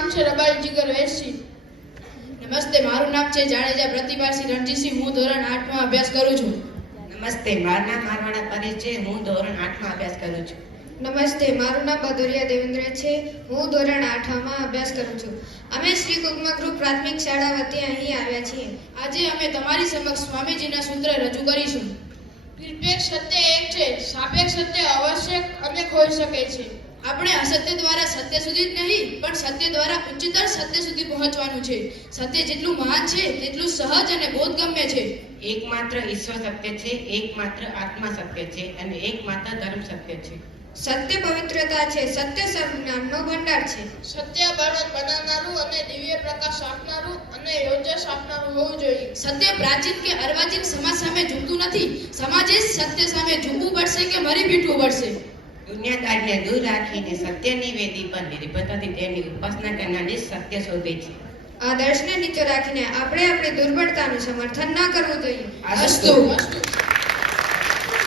નામ છે રબારી જીગર વેસી. નમસ્તે, મારું નામ છે જાડેજા પ્રતિભાસિંહ રણજીતસિંહ. હું ધોરણ 8 માં અભ્યાસ કરું છું. નમસ્તે, મારું નામ મારવાડા પરેશ છે. હું ધોરણ 8 માં અભ્યાસ કરું છું. નમસ્તે, મારું નામ બદોરિયા દેવેન્દ્ર છે. હું ધોરણ 8 માં અભ્યાસ કરું છું. અમે શ્રી કુકમા ગ્રુપ પ્રાથમિક શાળા વતી અહીં આવ્યા છીએ. આજે અમે તમારી સમક્ષ સ્વામીજીના સૂત્ર રજૂ કરીશું. નિરપેક્ષ સત્ય એક છે, સાપેક્ષ સત્ય આવશ્યક અને ખોઈ શકે છે. આપણે અસત્ય દ્વારા સત્ય સુધી જ નહીં, પણ સત્ય દ્વારા ઉચ્ચતર સત્ય સુધી પહોંચવાનું છે. સત્ય જેટલું મહાન છે તેટલું સહજ અને બોધગમ્ય છે. એકમાત્ર ઈશ્વર સત્ય છે, એકમાત્ર આત્મા સત્ય છે અને એકમાત્ર ધર્મ સત્ય છે. સત્ય પવિત્રતા છે, સત્ય સર્વજ્ઞાનનો ભંડાર છે. સત્ય બળવંત બનાવનારું અને દિવ્ય પ્રકાશ આપનારું અને યોજસ આપનારું હોવું જોઈએ. સત્ય પ્રાચીન કે અર્વાચીન સમાજ સામે ઝૂકતું નથી. સમાજે જ સત્ય સામે ઝૂકવું પડશે કે મરી પીટવું પડશે. દુનિયાદારીને દૂર રાખીને સત્યની વેદી પર નિર્ભરતાથી તેની ઉપાસના કરનારને સત્ય શોધે છે. આદર્શને નીચે રાખીને આપણે આપણી દુર્બળતાનું સમર્થન ન કરવું જોઈએ. અસ્તુ.